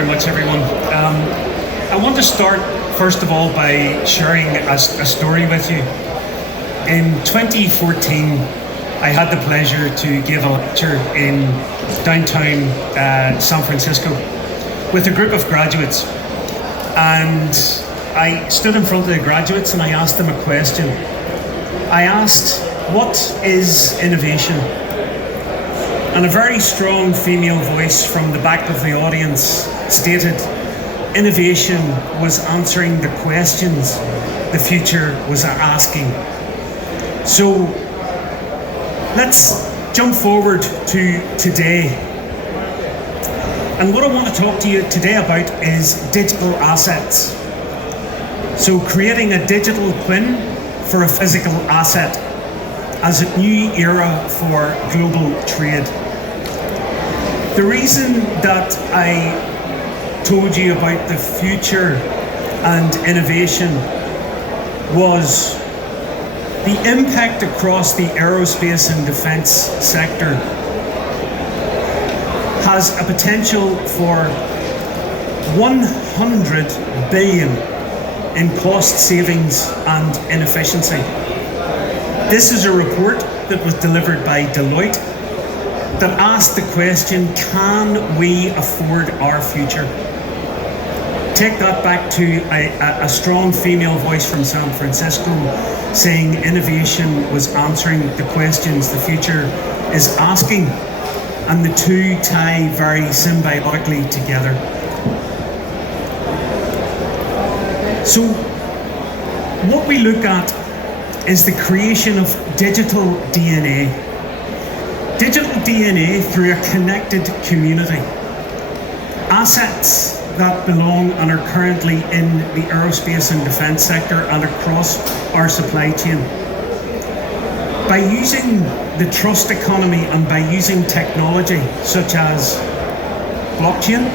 very much, everyone. I want to start, first of all, by sharing a story with you. In 2014, I had the pleasure to give a lecture in downtown San Francisco with a group of graduates. And I stood in front of the graduates and I asked them a question. I asked, what is innovation? And a very strong female voice from the back of the audience stated, innovation was answering the questions the future was asking. So let's jump forward to today. And what I want to talk to you today about is digital assets. So creating a digital twin for a physical asset as a new era for global trade. The reason that I told you about the future and innovation was the impact across the aerospace and defence sector has a potential for 100 billion in cost savings and inefficiency. This is a report that was delivered by Deloitte that asked the question, can we afford our future? Take that back to a strong female voice from San Francisco saying innovation was answering the questions the future is asking, and the two tie very symbiotically together. So what we look at is the creation of digital DNA. Digital DNA through a connected community. Assets that belong and are currently in the aerospace and defence sector and across our supply chain. By using the trust economy and by using technology such as blockchain,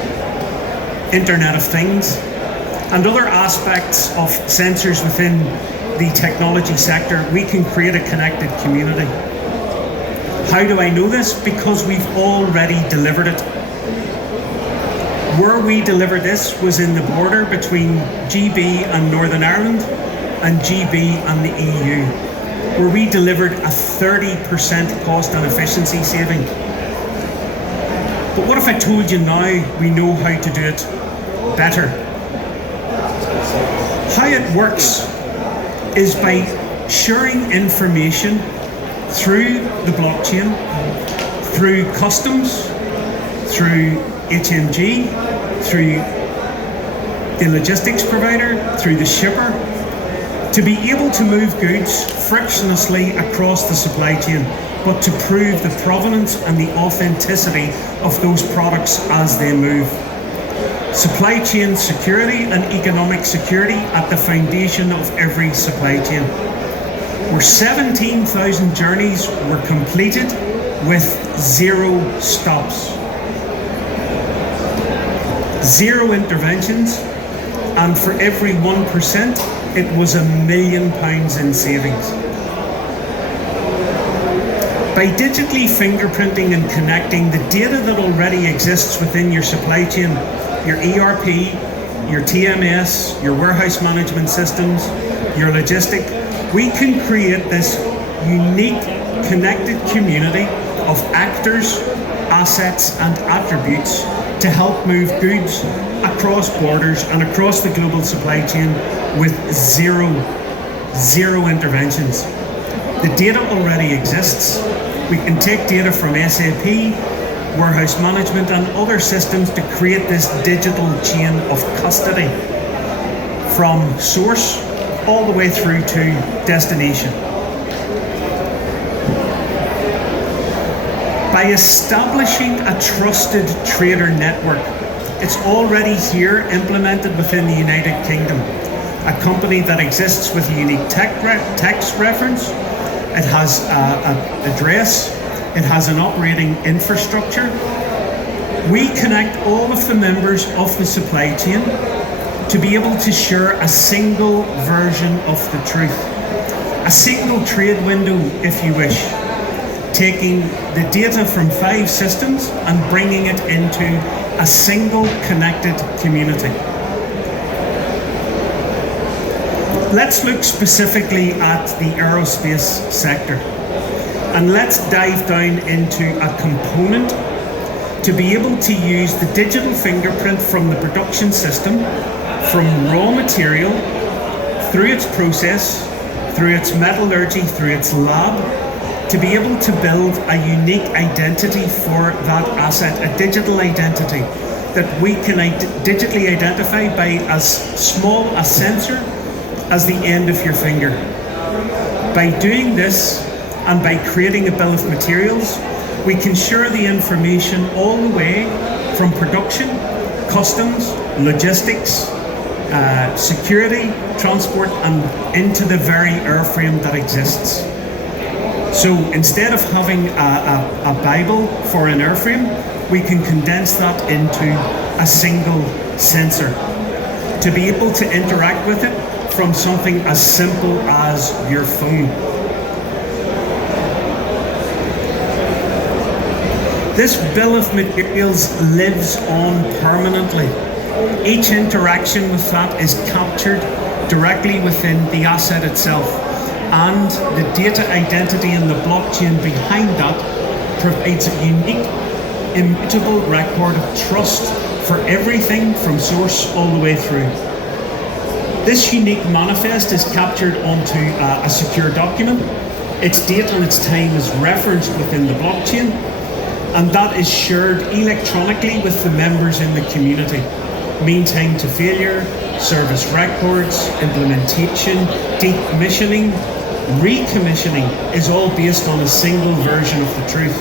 Internet of Things, and other aspects of sensors within the technology sector, we can create a connected community. How do I know this? Because we've already delivered it. Where we delivered this was in the border between GB and Northern Ireland and GB and the EU, where we delivered a 30% cost and efficiency saving. But what if I told you now we know how to do it better? How it works is by sharing information through the blockchain, through customs, through HMG, through the logistics provider, through the shipper, to be able to move goods frictionlessly across the supply chain, but to prove the provenance and the authenticity of those products as they move. Supply chain security and economic security at the foundation of every supply chain. Where 17,000 journeys were completed with 0 stops. 0 interventions, and for every 1%, it was £1 million in savings. By digitally fingerprinting and connecting the data that already exists within your supply chain, your ERP, your TMS, your warehouse management systems, your logistic, we can create this unique connected community of actors, assets and attributes to help move goods across borders and across the global supply chain with zero interventions. The data already exists. We can take data from SAP, warehouse management and other systems to create this digital chain of custody from source all the way through to destination. By establishing a trusted trader network, it's already here implemented within the United Kingdom. A company that exists with a unique tax reference, it has an address, it has an operating infrastructure. We connect all of the members of the supply chain to be able to share a single version of the truth. A single trade window, if you wish, taking the data from 5 systems and bringing it into a single connected community. Let's look specifically at the aerospace sector, and let's dive down into a component to be able to use the digital fingerprint from the production system, from raw material, through its process, through its metallurgy, through its lab, to be able to build a unique identity for that asset, a digital identity that we can digitally identify by as small a sensor as the end of your finger. By doing this and by creating a bill of materials, we can share the information all the way from production, customs, logistics, security, transport, and into the very airframe that exists. So instead of having a Bible for an airframe, we can condense that into a single sensor to be able to interact with it from something as simple as your phone. This bill of materials lives on permanently. Each interaction with that is captured directly within the asset itself, and the data identity and the blockchain behind that provides a unique, immutable record of trust for everything from source all the way through. This unique manifest is captured onto a secure document. Its date and its time is referenced within the blockchain, and that is shared electronically with the members in the community. Mean time to failure, service records, implementation, decommissioning, recommissioning is all based on a single version of the truth.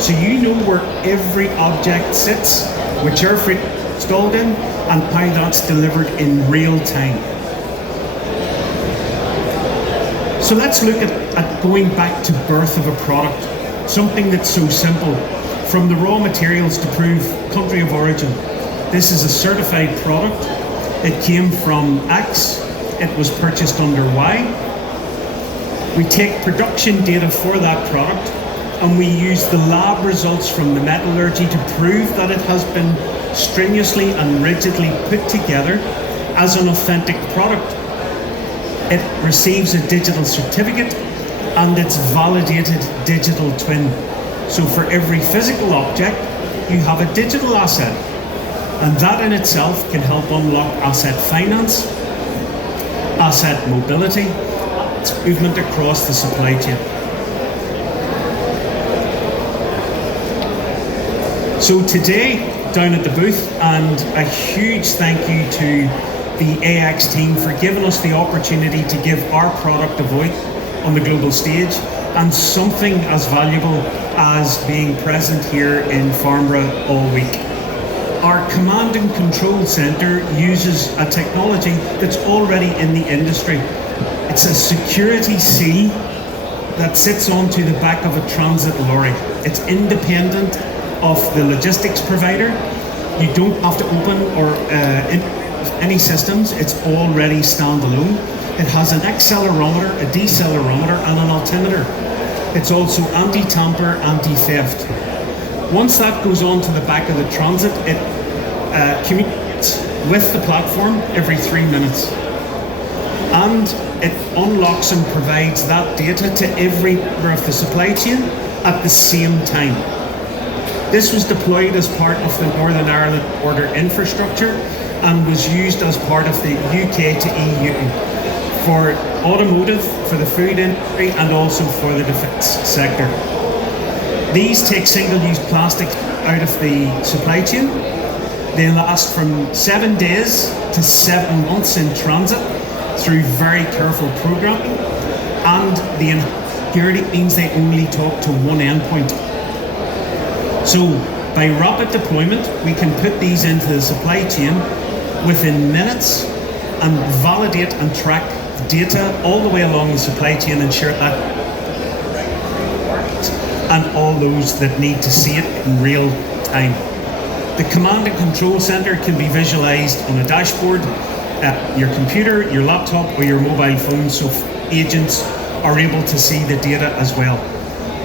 So you know where every object sits, which airframe it's installed in, and how that's delivered in real time. So let's look at going back to birth of a product, something that's so simple. From the raw materials to prove country of origin. This is a certified product. It came from X. It was purchased under Y. We take production data for that product and we use the lab results from the metallurgy to prove that it has been strenuously and rigidly put together as an authentic product. It receives a digital certificate and its validated digital twin. So for every physical object, you have a digital asset, and that in itself can help unlock asset finance, asset mobility, movement across the supply chain. So today, down at the booth, and a huge thank you to the AX team for giving us the opportunity to give our product a voice on the global stage, and something as valuable as being present here in Farnborough all week. Our command and control centre uses a technology that's already in the industry. It's a security seal that sits onto the back of a transit lorry. It's independent of the logistics provider. You don't have to open or any systems. It's already standalone. It has an accelerometer, a decelerometer, and an altimeter. It's also anti-tamper, anti-theft. Once that goes on to the back of the transit, it communicates with the platform every 3 minutes. And it unlocks and provides that data to every member of the supply chain at the same time. This was deployed as part of the Northern Ireland border infrastructure and was used as part of the UK to EU for automotive, for the food industry, and also for the defence sector. These take single-use plastics out of the supply chain. They last from 7 days to 7 months in transit through very careful programming, and the security means they only talk to one endpoint. So by rapid deployment, we can put these into the supply chain within minutes and validate and track data all the way along the supply chain and share that and all those that need to see it in real time. The command and control center can be visualized on a dashboard at your computer, your laptop, or your mobile phone, so agents are able to see the data as well.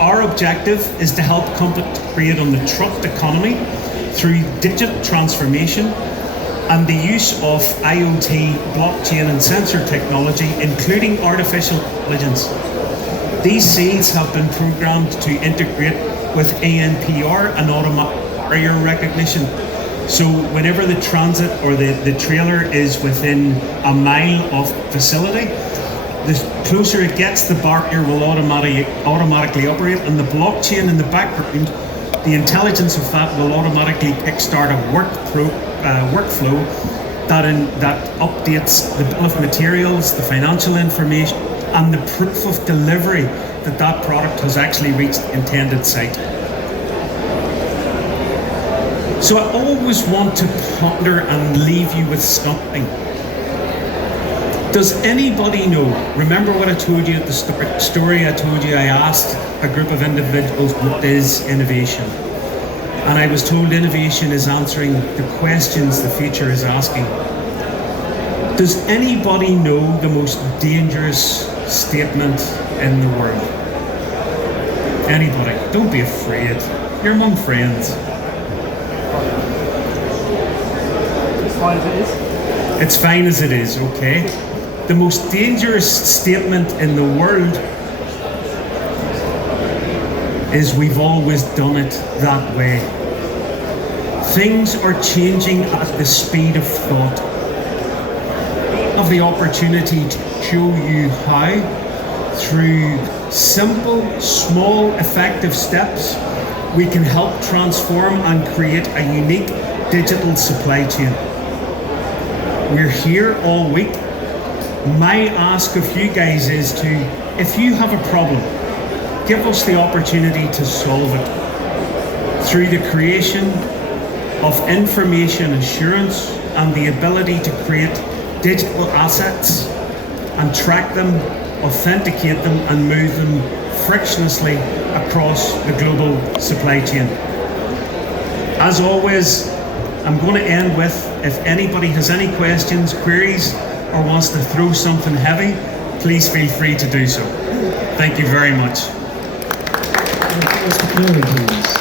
Our objective is to help companies create on the trust economy through digital transformation and the use of IoT, blockchain and sensor technology, including artificial intelligence. These seeds have been programmed to integrate with ANPR and automatic barrier recognition. So whenever the transit or the trailer is within a mile of facility, the closer it gets, the barrier will automatically operate, and the blockchain in the background, the intelligence of that will automatically kickstart a workflow that updates the bill of materials, the financial information, and the proof of delivery that product has actually reached the intended site. So I always want to ponder and leave you with something. Does anybody know, remember what I told you at the story I told you, I asked a group of individuals, what is innovation? And I was told innovation is answering the questions the future is asking. Does anybody know the most dangerous statement in the world? Anybody? Don't be afraid. You're among friends. It's fine as it is. It's fine as it is, okay? The most dangerous statement in the world is we've always done it that way. Things are changing at the speed of thought. Have the opportunity to show you how, through simple, small, effective steps, we can help transform and create a unique digital supply chain. We're here all week. My ask of you guys is to, if you have a problem, give us the opportunity to solve it through the creation of information assurance and the ability to create digital assets and track them, authenticate them and move them frictionlessly across the global supply chain. As always, I'm going to end with, if anybody has any questions, queries, or wants to throw something heavy, please feel free to do so. Thank you very much. Please.